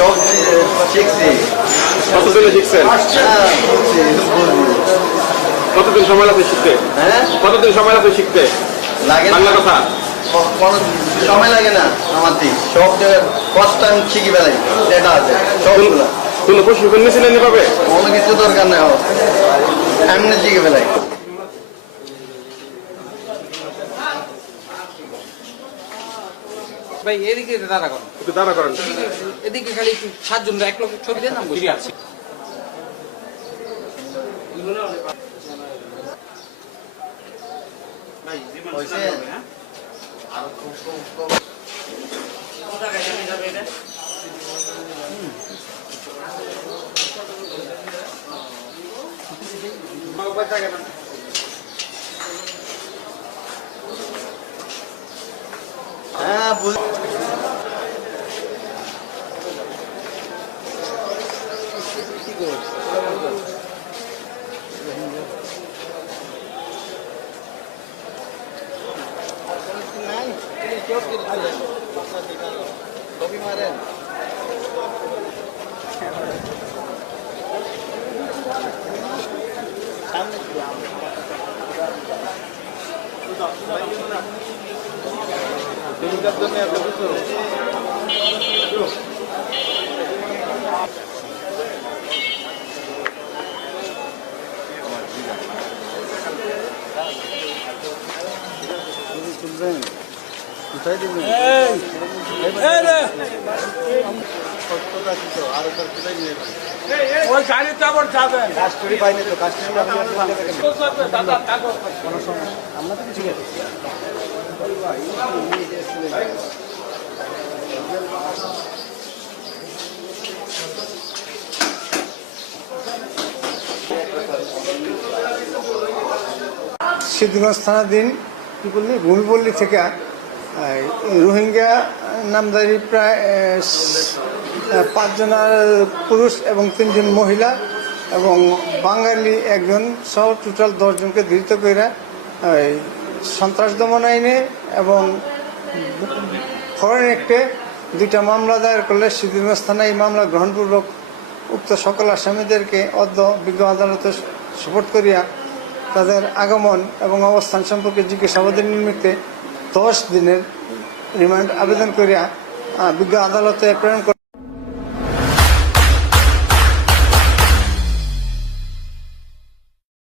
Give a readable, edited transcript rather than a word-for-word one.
সব শিখছি। কতদিনে শিখছেন? কতদিন সময় লাগবে শিখতে? হ্যাঁ, কতদিন সময় লাগবে শিখতে লাগে না, বাংলা কথা? কোনো সময় লাগে না আমার দিক। সব ফার্স্ট টাইম শিখি বেলাই যেটা আছে সবগুলো। কোনো প্রশিক্ষণ নিয়েছিলেন এভাবে? কোনো কিছু দরকার নেই, এমনি শিখে বেলাই। ভাই এদিকে দাঁড়া করেন, একটু দাঁড়া করেন। এদিকে খালি একটু সাতজন এক লোক ছবি দেন, আমি বসে আছি। হ্যাঁ, ছবি মারেন। কোথায় দিবেন? ওই গাড়িতে আবার যাবেন। কাস্টডি পাইনি তো, কাস্টডি কোনো সমস্যা আমরা তো কিছু গেছি। সিদ্ধগঞ্জ থানাধীন কি বললি ভূমিপল্লী থেকে রোহিঙ্গা নামধারী প্রায় 5 জন পুরুষ এবং 3 জন মহিলা এবং বাঙালি একজন সহ টোটাল 10 জনকে ধৃত করে সন্ত্রাস দমন আইনে এবং ফরেন অ্যাক্টে 2টা মামলা দায়ের করলে সিদ্ধগঞ্জ থানায় এই মামলা গ্রহণপূর্বক উক্ত সকল আসামিদেরকে অদ্য বিজ্ঞ আদালতে সুপোর্ট করিয়া তাদের আগমন এবং অবস্থান সম্পর্কে জিজ্ঞাসাবাদের নিমিত্তে 10 দিনের রিমান্ড আবেদন করিয়া বিজ্ঞ আদালতে প্রেরণ করে।